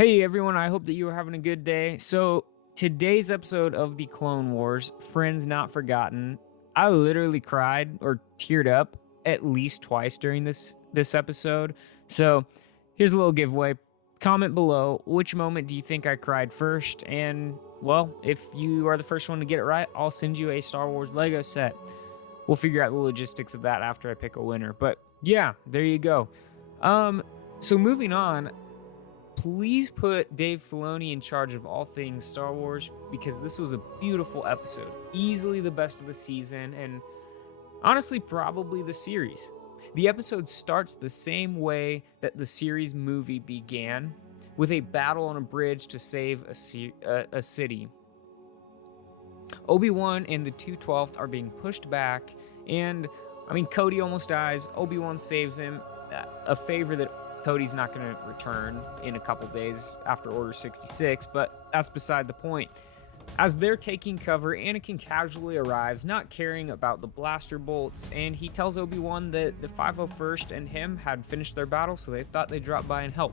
Hey everyone, I hope that you are having a good day. So, today's episode of the Clone Wars, Friends Not Forgotten, I literally cried or teared up at least twice during this episode. So, here's a little giveaway. Comment below which moment do you think I cried first, and well, if you are the first one to get it right, I'll send you a Star Wars Lego set. We'll figure out the logistics of that after I pick a winner. But yeah, there you go. So moving on, please put Dave Filoni in charge of all things Star Wars because this was a beautiful episode. Easily the best of the season and honestly, probably the series. The episode starts the same way that the series movie began, with a battle on a bridge to save a city. Obi-Wan and the 212th are being pushed back, and Cody almost dies. Obi-Wan saves him, a favor that Cody's not going to return in a couple days after Order 66, but that's beside the point. As they're taking cover, Anakin casually arrives, not caring about the blaster bolts, and he tells Obi-Wan that the 501st and him had finished their battle, so they thought they'd drop by and help.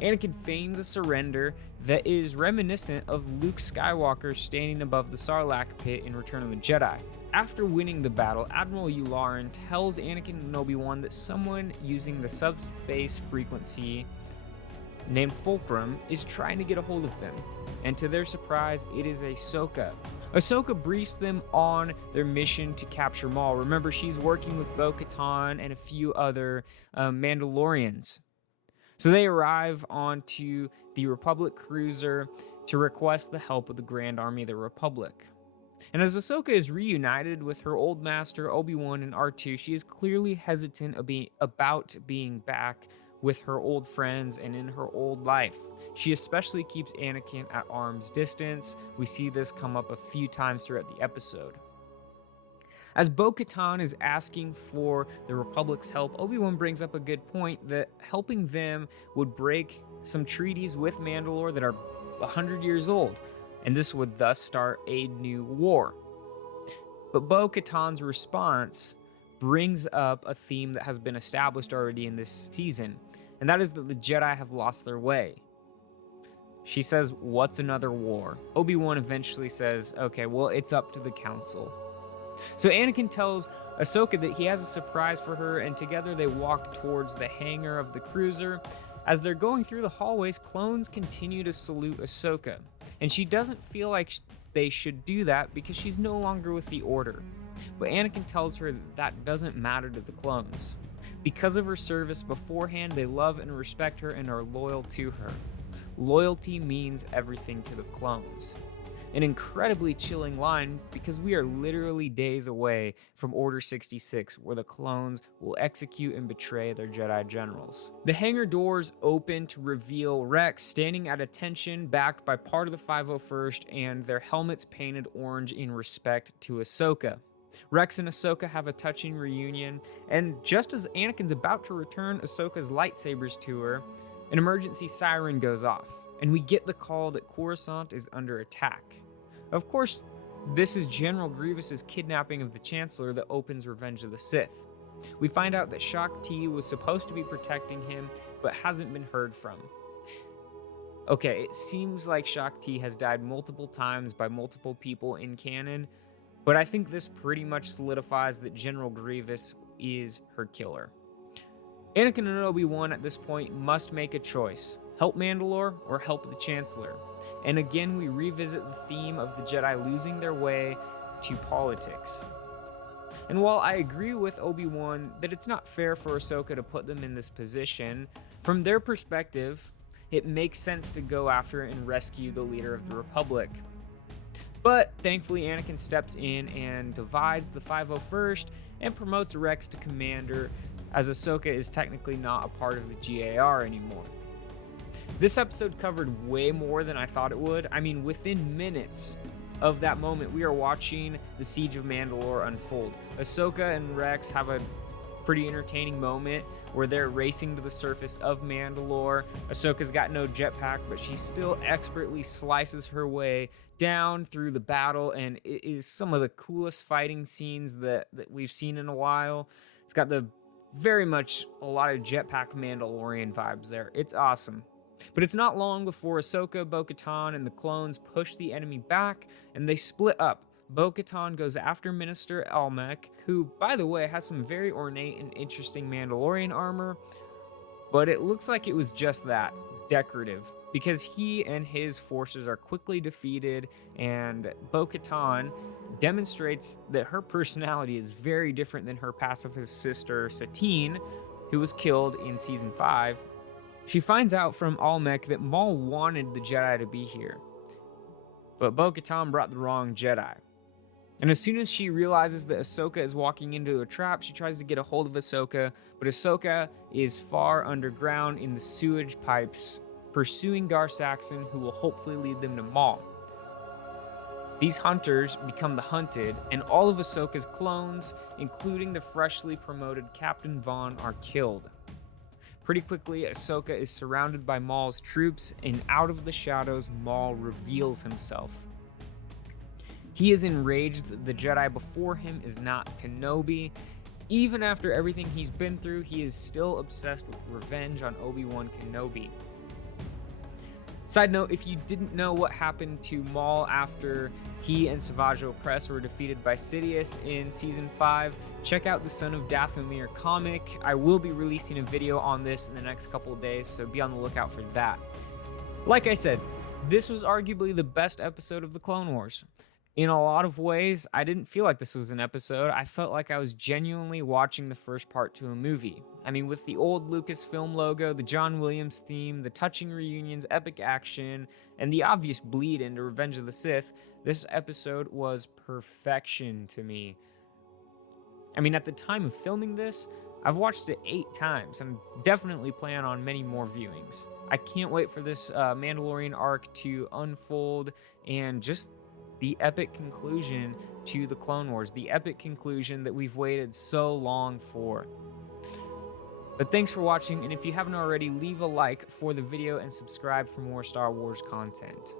Anakin feigns a surrender that is reminiscent of Luke Skywalker standing above the Sarlacc pit in Return of the Jedi. After winning the battle, Admiral Yularen tells Anakin and Obi-Wan that someone using the subspace frequency named Fulcrum is trying to get a hold of them, and to their surprise, it is Ahsoka. Ahsoka briefs them on their mission to capture Maul. Remember, she's working with Bo-Katan and a few other Mandalorians. So they arrive onto the Republic cruiser to request the help of the Grand Army of the Republic. And as Ahsoka is reunited with her old master Obi-Wan and R2, she is clearly hesitant about being back with her old friends and in her old life. She especially keeps Anakin at arm's distance. We see this come up a few times throughout the episode. As Bo-Katan is asking for the Republic's help, Obi-Wan brings up a good point that helping them would break some treaties with Mandalore that are 100 years old, and this would thus start a new war. But Bo-Katan's response brings up a theme that has been established already in this season, and that is that the Jedi have lost their way. She says, "What's another war?" Obi-Wan eventually says, "Okay, well, it's up to the Council." So Anakin tells Ahsoka that he has a surprise for her, and together they walk towards the hangar of the cruiser. As they're going through the hallways, clones continue to salute Ahsoka, and she doesn't feel like they should do that because she's no longer with the Order. But Anakin tells her that doesn't matter to the clones. Because of her service beforehand, they love and respect her and are loyal to her. Loyalty means everything to the clones. An incredibly chilling line because we are literally days away from Order 66, where the clones will execute and betray their Jedi generals. The hangar doors open to reveal Rex standing at attention, backed by part of the 501st and their helmets painted orange in respect to Ahsoka. Rex and Ahsoka have a touching reunion, and just as Anakin's about to return Ahsoka's lightsabers to her, an emergency siren goes off, and we get the call that Coruscant is under attack. Of course, this is General Grievous's kidnapping of the Chancellor that opens Revenge of the Sith. We find out that Shaak Ti was supposed to be protecting him, but hasn't been heard from. Okay, it seems like Shaak Ti has died multiple times by multiple people in canon, but I think this pretty much solidifies that General Grievous is her killer. Anakin and Obi-Wan at this point must make a choice: help Mandalore or help the Chancellor. And again, we revisit the theme of the Jedi losing their way to politics. And while I agree with Obi-Wan that it's not fair for Ahsoka to put them in this position, from their perspective, it makes sense to go after and rescue the leader of the Republic. But thankfully, Anakin steps in and divides the 501st and promotes Rex to commander, as Ahsoka is technically not a part of the GAR anymore. This episode covered way more than I thought it would. Within minutes of that moment, we are watching the Siege of Mandalore unfold. Ahsoka and Rex have a pretty entertaining moment where they're racing to the surface of Mandalore. Ahsoka's got no jetpack, but she still expertly slices her way down through the battle, and it is some of the coolest fighting scenes that we've seen in a while. It's got very much a lot of jetpack Mandalorian vibes there. It's awesome. But it's not long before Ahsoka, Bo-Katan, and the clones push the enemy back, and they split up. Bo-Katan goes after Minister Almec, who, by the way, has some very ornate and interesting Mandalorian armor, but it looks like it was just that, decorative, because he and his forces are quickly defeated, and Bo-Katan demonstrates that her personality is very different than her pacifist sister Satine, who was killed in Season 5. She finds out from Almec that Maul wanted the Jedi to be here, but Bo-Katan brought the wrong Jedi. And as soon as she realizes that Ahsoka is walking into a trap, she tries to get a hold of Ahsoka, but Ahsoka is far underground in the sewage pipes, pursuing Gar Saxon, who will hopefully lead them to Maul. These hunters become the hunted, and all of Ahsoka's clones, including the freshly promoted Captain Vaughn, are killed. Pretty quickly, Ahsoka is surrounded by Maul's troops, and out of the shadows, Maul reveals himself. He is enraged that the Jedi before him is not Kenobi. Even after everything he's been through, he is still obsessed with revenge on Obi-Wan Kenobi. Side note, if you didn't know what happened to Maul after he and Savage Opress were defeated by Sidious in Season 5, check out the Son of Dathomir comic. I will be releasing a video on this in the next couple of days, so be on the lookout for that. Like I said, this was arguably the best episode of the Clone Wars. In a lot of ways, I didn't feel like this was an episode. I felt like I was genuinely watching the first part to a movie. I mean, with the old Lucasfilm logo, the John Williams theme, the touching reunions, epic action, and the obvious bleed into Revenge of the Sith, this episode was perfection to me. I mean, at the time of filming this, I've watched it 8 times and definitely plan on many more viewings. I can't wait for this Mandalorian arc to unfold and just the epic conclusion to the Clone Wars, the epic conclusion that we've waited so long for. But thanks for watching, and if you haven't already, leave a like for the video and subscribe for more Star Wars content.